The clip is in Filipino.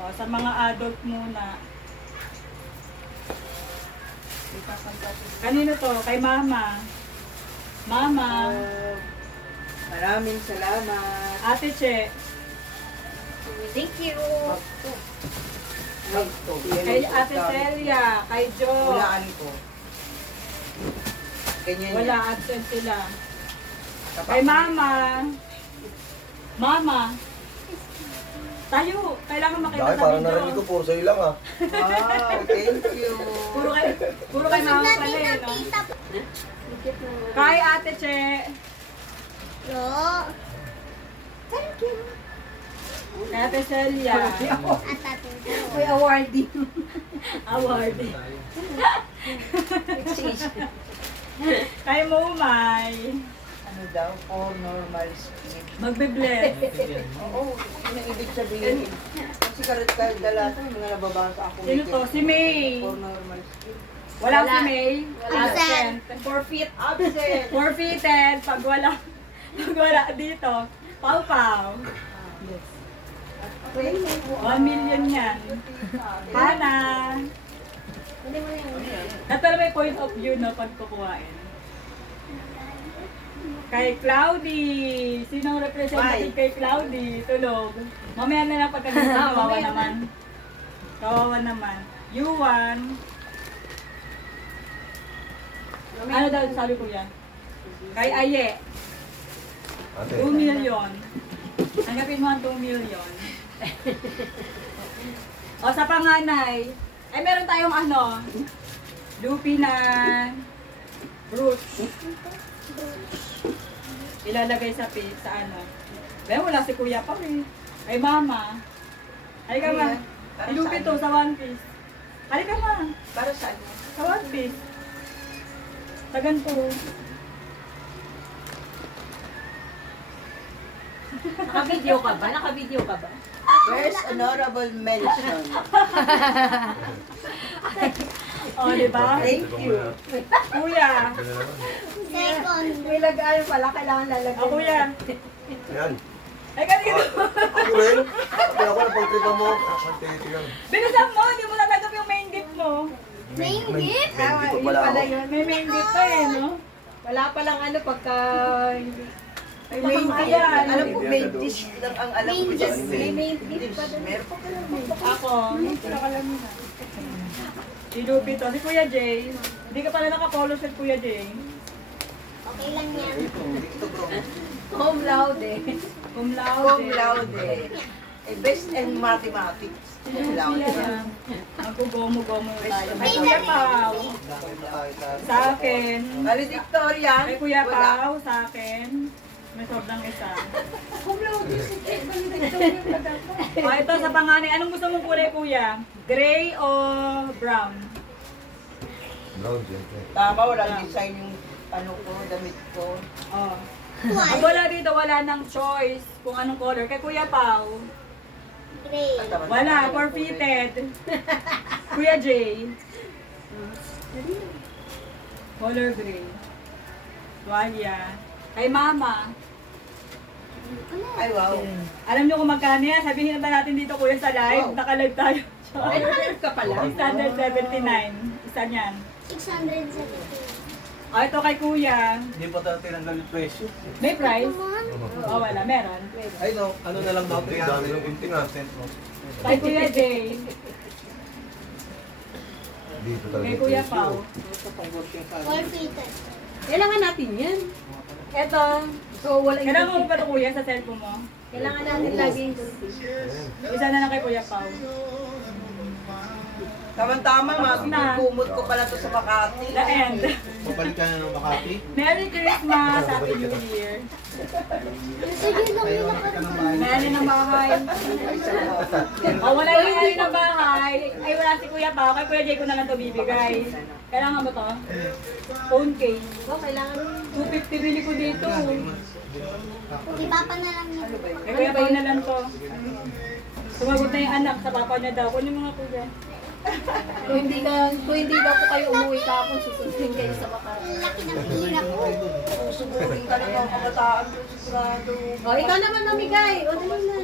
O, sa mga adult muna. Kanino to? Kay mama. Mama. Maraming salamat. Ate Che. Thank you. Kay Ate Celia. Kay Jo. Hulaan ko. Ganyan Wala, absent sila. Kay mama. Mama. Tayo. Kailangan makita Dahil sa parang video. narinig ko, puro sa'yo lang ah. Wow, thank you. Puro kay mama pala eh, no? Kay Ate Che. Yo. Thank you. Kay Ate Celia. At atin ko. May awardee. Award. Kay Mumay. Ano daw? For normal skin. Magbe-bless. Oo, ano ibig sabihin? Kasi kahit dala ito, mga nababasa ako. Sino to? Si May. For normal skin. Wala si May. Absent. Forfeit. Absent! Forfeited. Pag wala dito. Pau-pau. 1 million yan. Hana. Ito na may point of view na pagkukuhain. Kay Cloudy. Sinong representative kay Cloudy? Tulog. Mamaya na lang pagkagising. Kawawa naman. Kawawa naman. Yuan. Ano daw sabi ko yan? Kay Aye. Ate. 2 million. Tanggapin mo ang 2 million. O sa panganay, ay meron tayong ano, lupi na brooch. Ilalagay sa ano. Pero wala si kuya pa eh. Ay mama. Halika ma. Ilupi to sa one piece. Halika ma. Para saan? Sa one piece. Sa ganito. Naka-video ka ba? Naka-video ka ba? First honorable mention. O, diba? Thank you. Kuya. Second. May lagayan pala, kailangan lalagyan. O, kuya. Yan. Ay, ganito. Ako rin. Sabi ako na pagtripa mo. Ate, yan. Bilisan mo, hindi mo natanggap yung main gift mo. Main gift? Hindi ko pala ako. May main gift pa eh, no? Wala palang ano pagka... May main gift yan. Alam ko, may dish lang ang alam ko dyan. May main gift pa doon. Meron pa pala. Ako, si Lupi to. Si Kuya Jay. Hindi ka pala naka-polo shirt, Kuya Jay. Okay lang yan. Dito bro. Home loud eh. Cum laude. Cum laude. Eh, best in mathematics. Cum laude. Magkugomo-gomo tayo. Kay Kuya Pao. Sa akin. Valedictoria. Kay Kuya Pao, sa akin. May sobrang isa. O, ito sa panganay. Anong gusto mong kulay, Kuya? Gray o brown? Brown, siyempre. Tama, walang design yung ano ko, damit ko. Oh. Pag wala dito, wala nang choice kung anong color. Kay Kuya Pao, Gray. wala, forfeited. Kuya Jay, color gray. Tuwalya. Kay Mama, Ay, wow. alam niyo kung magkano yan? Sabihin na ba natin dito, Kuya, sa live? Wow. Naka-live tayo. Ay, naka-live ka pala. 679. Isa niyan. 670. O, ito kay Kuya. Hindi pa tayo tinanggal yung presyo. May price? Come on. O, wala. Meron. Ay no, ano na lang daw, Ang dami ng gunting, ah. 300% off. Kay Kuya Jay. Dito talaga. Kay Kuya presyo. Pao. Forfeited. Kailangan natin yan. Ito. So, wala Kailangan mo ba ito, Kuya, sa cellphone mo? Kailangan natin laging Isa na lang kay Kuya Pao. Tama-tama, Tapos na. kumot ko pala to sa Makati. The end. Papalit ka na ng Makati. Merry Christmas! Happy New Year! Sige lang Ay, yun wala ka ng bahay. May alin ng bahay. O, wala yung alin ng bahay. Ay, wala si Kuya Pao. Kay Kuya Jay ko na lang ito bibigay. Kailangan mo to? Phone case. Oh, kailangan 250 bili ko dito. Iba pa na lang yun. Kay Kuya Pao na lang to. Sumagot na yung anak sa papa niya daw. Kunin mo nga kuya. kung hindi daw po kayo umuwi kahapon, susundin kayo sa Makati. Ang laki ng hirap ko. Susugurin ka na ng kabataan ko, sigurado. O, ikaw naman mamigay. O, dali na.